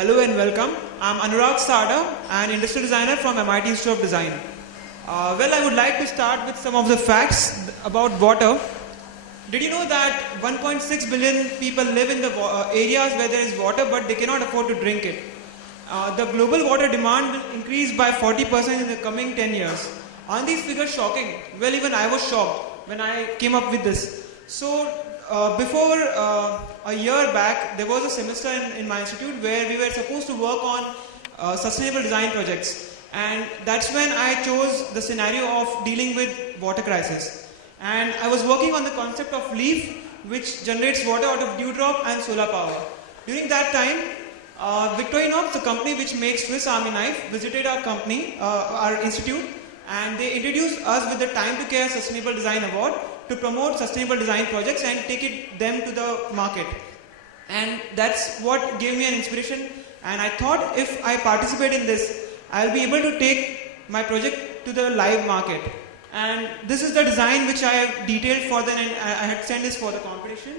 Hello and welcome. I'm Anurag Sada, an industrial designer from MIT Institute of Design. I would like to start with some of the facts about water. Did you know that 1.6 billion people live in the areas where there is water but they cannot afford to drink it? The global water demand will increase by 40% in the coming 10 years. Aren't these figures shocking? Well, even I was shocked when I came up with this. Before a year back, there was a semester in my institute where we were supposed to work on sustainable design projects. And that's when I chose the scenario of dealing with water crisis. And I was working on the concept of leaf, which generates water out of dewdrop and solar power. During that time, Victorinox, the company which makes Swiss Army knife, visited our company, our institute, and they introduced us with the Time to Care Sustainable Design Award to promote sustainable design projects and take them to the market. And that's what gave me an inspiration. And I thought if I participate in this, I'll be able to take my project to the live market. And this is the design which I have detailed for them, and I had sent this for the competition.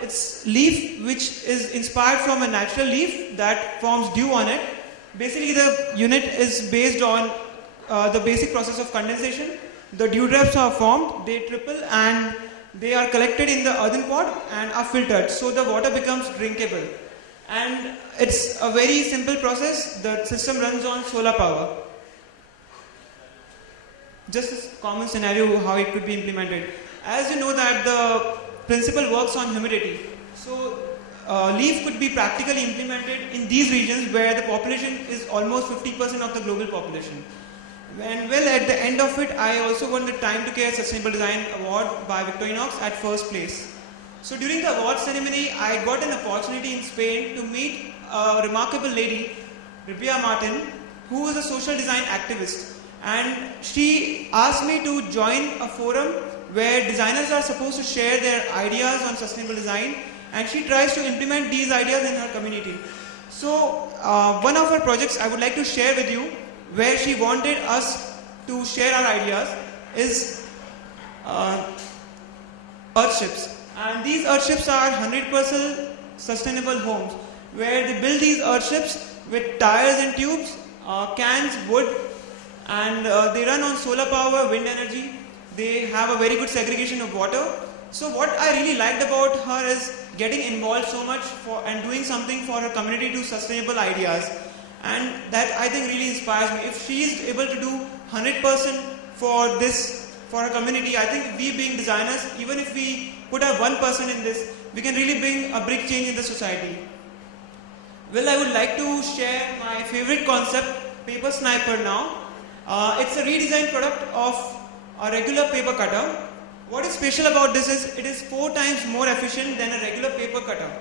It's leaf which is inspired from a natural leaf that forms dew on it. Basically, the unit is based on the basic process of condensation. The dewdrops are formed, they triple, and they are collected in the earthen pot and are filtered, so the water becomes drinkable. And it's a very simple process. The system runs on solar power. Just a common scenario how it could be implemented. As you know that the principle works on humidity. So leaf could be practically implemented in these regions where the population is almost 50% of the global population. And at the end of it, I also won the Time to Care Sustainable Design Award by Victorinox at first place. So during the award ceremony, I got an opportunity in Spain to meet a remarkable lady, Ribia Martin, who is a social design activist. And she asked me to join a forum where designers are supposed to share their ideas on sustainable design, and she tries to implement these ideas in her community. So one of her projects I would like to share with you, where she wanted us to share our ideas, is earthships. And these earthships are 100% sustainable homes, where they build these earthships with tires and tubes, cans, wood, and they run on solar power, wind energy. They have a very good segregation of water. So what I really liked about her is getting involved so much and doing something for her community to sustainable ideas. And that I think really inspires me. If she is able to do 100% for this, for her community, I think we being designers, even if we put our 1% in this, we can really bring a big change in the society. Well, I would like to share my favorite concept, Paper Sniper now. It's a redesigned product of a regular paper cutter. What is special about this is it is 4 times more efficient than a regular paper cutter,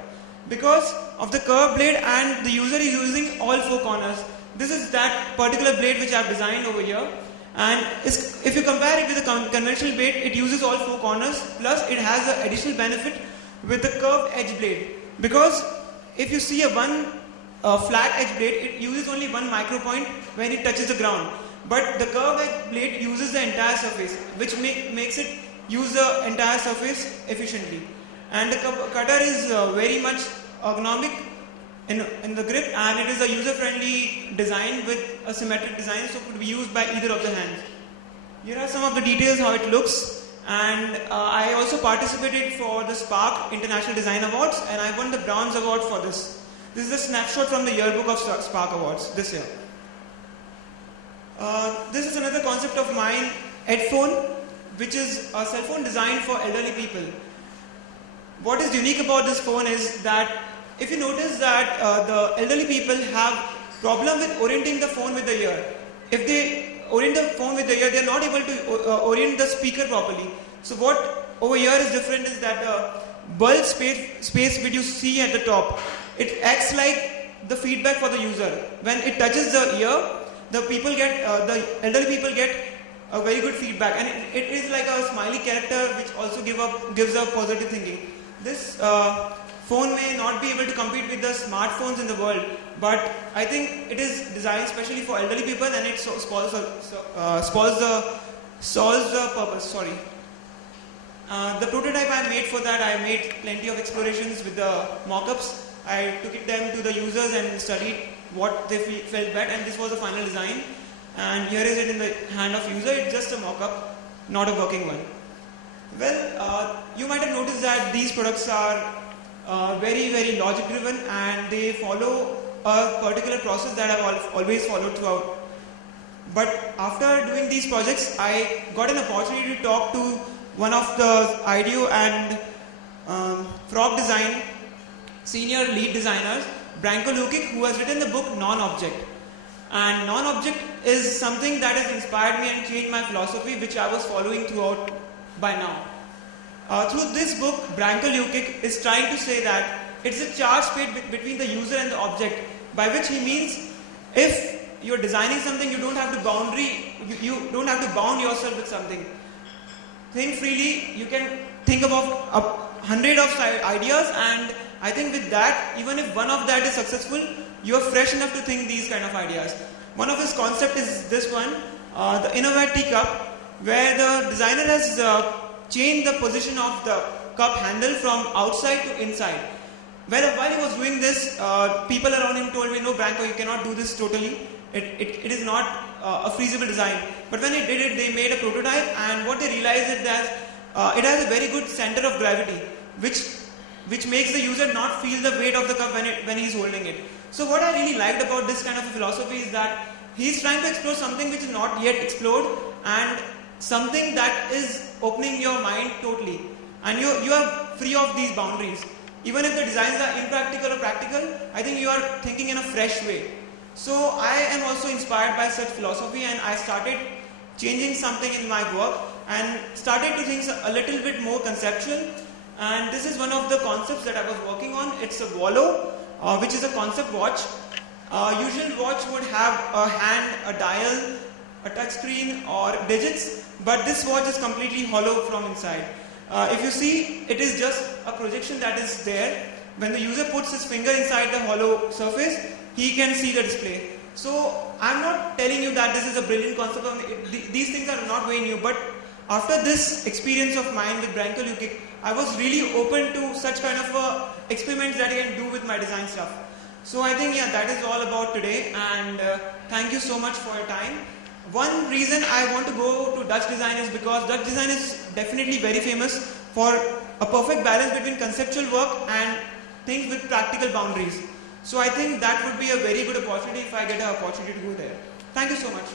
because of the curved blade, and the user is using all 4 corners. This is that particular blade which I have designed over here. And if you compare it with the conventional blade, it uses all 4 corners, plus it has the additional benefit with the curved edge blade. Because if you see a flat edge blade, it uses only 1 micro point when it touches the ground. But the curved edge blade uses the entire surface, which makes it use the entire surface efficiently. And the cutter is very much ergonomic in the grip, and it is a user-friendly design with a symmetric design, so it could be used by either of the hands. Here are some of the details how it looks. And I also participated for the Spark International Design Awards, and I won the Bronze Award for this. This is a snapshot from the yearbook of Spark Awards this year. This is another concept of mine, Headphone, which is a cell phone designed for elderly people. What is unique about this phone is that if you notice that the elderly people have problem with orienting the phone with the ear. If they orient the phone with the ear, they are not able to orient the speaker properly. So what over here is different is that the bulb space which you see at the top, it acts like the feedback for the user. When it touches the ear, the elderly people get a very good feedback, and it is like a smiley character which also gives a positive thinking. This phone may not be able to compete with the smartphones in the world, but I think it is designed especially for elderly people, and it solves the purpose. The prototype I made for that, I made plenty of explorations with the mock-ups, I took them to the users and studied what they felt bad, and this was the final design. And here is it in the hand of user. It's just a mock-up, not a working one. Well, you might have noticed that these products are very logic driven, and they follow a particular process that I've always followed throughout. But after doing these projects, I got an opportunity to talk to one of the IDEO and Frog Design senior lead designers, Branko Lukic, who has written the book Non-Object. And Non-Object is something that has inspired me and changed my philosophy, which I was following throughout by now. Through this book, Branko Lukic is trying to say that it's a charge pit between the user and the object, by which he means if you're designing something, you don't have to you don't have to bound yourself with something. Think freely. You can think about 100 of ideas, and I think with that, even if one of that is successful, you are fresh enough to think these kind of ideas. One of his concept is this one, the Innovat teacup, where the designer has changed the position of the cup handle from outside to inside. While he was doing this, people around him told me, no, Branko, you cannot do this totally. It is not a feasible design. But when he did it, they made a prototype, and what they realized is that it has a very good center of gravity, which makes the user not feel the weight of the cup when he's holding it. So what I really liked about this kind of a philosophy is that he's trying to explore something which is not yet explored, and something that is opening your mind totally. And you are free of these boundaries. Even if the designs are impractical or practical, I think you are thinking in a fresh way. So I am also inspired by such philosophy, and I started changing something in my work and started to think a little bit more conceptual. And this is one of the concepts that I was working on. It's a Volo, which is a concept watch. Usual watch would have a hand, a dial, a touch screen or digits, but this watch is completely hollow from inside. If you see, it is just a projection that is there. When the user puts his finger inside the hollow surface, he can see the display. So I'm not telling you that this is a brilliant concept. These things are not very new, but after this experience of mine with Branko Lukic, I was really open to such kind of experiments that I can do with my design stuff. So I think, yeah, that is all about today, and thank you so much for your time. One reason I want to go to Dutch design is because Dutch design is definitely very famous for a perfect balance between conceptual work and things with practical boundaries. So I think that would be a very good opportunity if I get an opportunity to go there. Thank you so much.